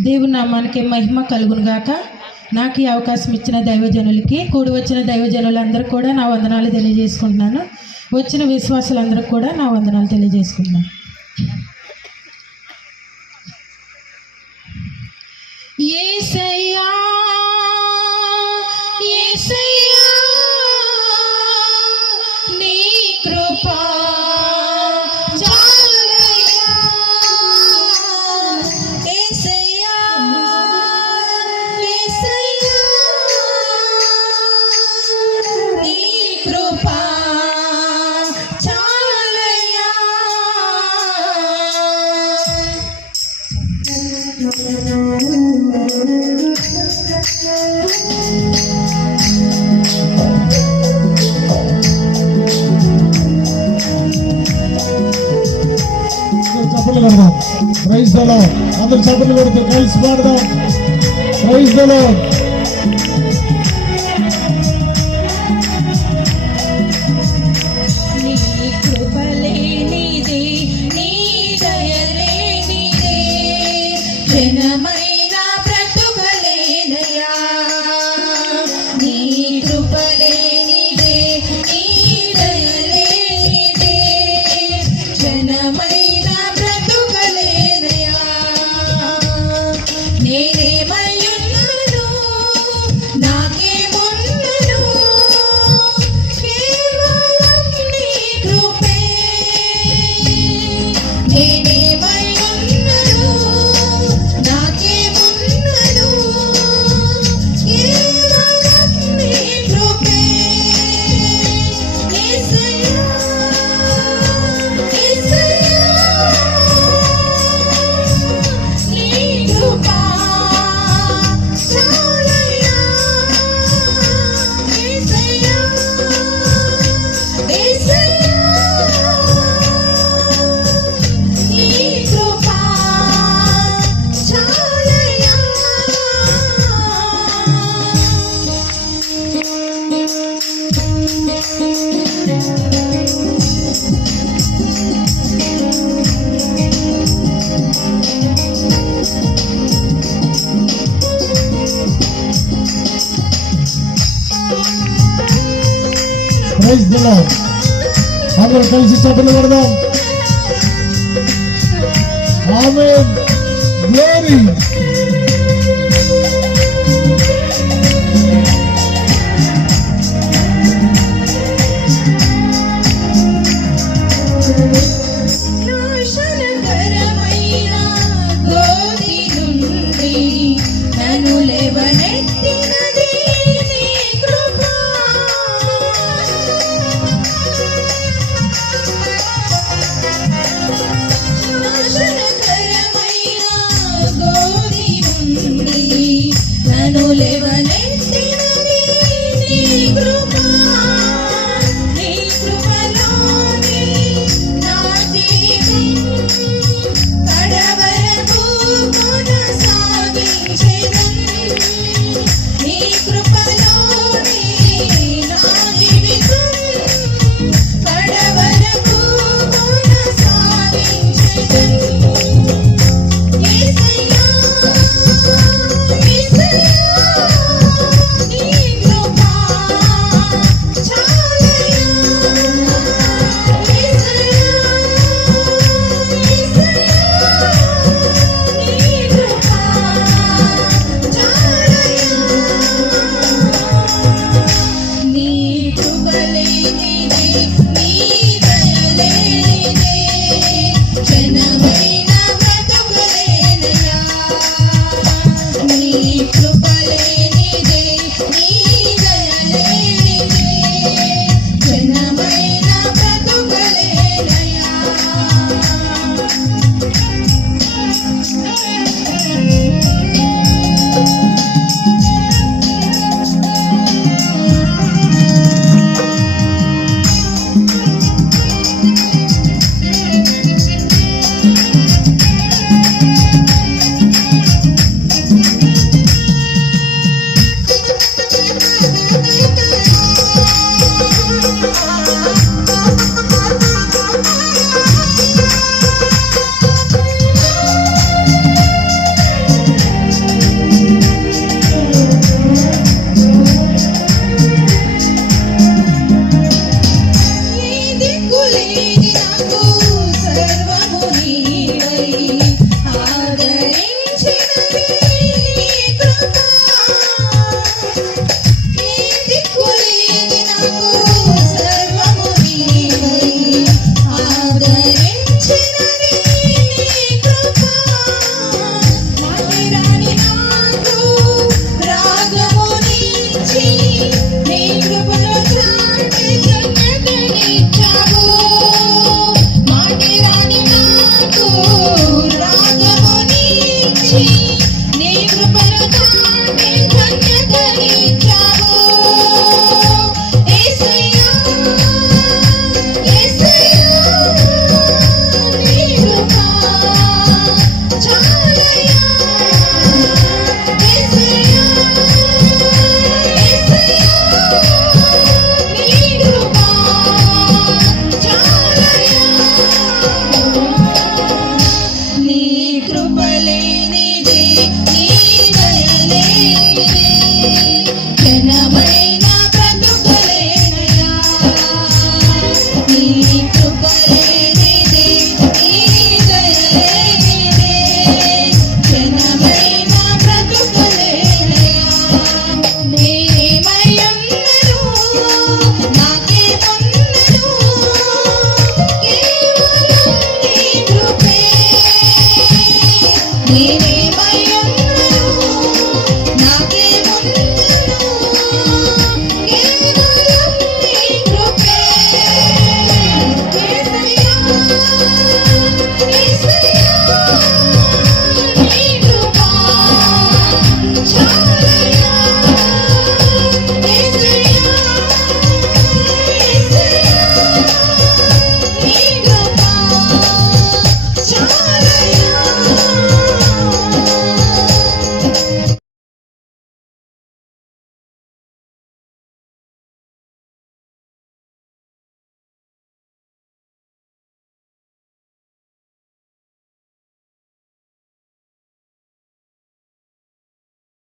దేవుని నామానికి మహిమ కలుగును గాక. నాకు ఈ అవకాశం ఇచ్చిన దైవజనులకి కూడి వచ్చిన దైవజనులందరూ కూడా నా వందనాలు తెలియజేసుకుంటున్నాను. వచ్చిన విశ్వాసులందరూ కూడా నా వందనాలు తెలియజేసుకుంటున్నాను. ఏసయ్యా ఏసయ్యా నీ కృపా అందరూ చప్పట్లు ప్రైజ్ దలో అందరు చప్పట్లు కొడుతూ కలిసి పాడదాం ప్రైజ్ దలో ప్రైజ్ దలో అందరూ కలిసి చెప్పలు పడదాం ఆమె గ్లోరీ. నుండి నన్ను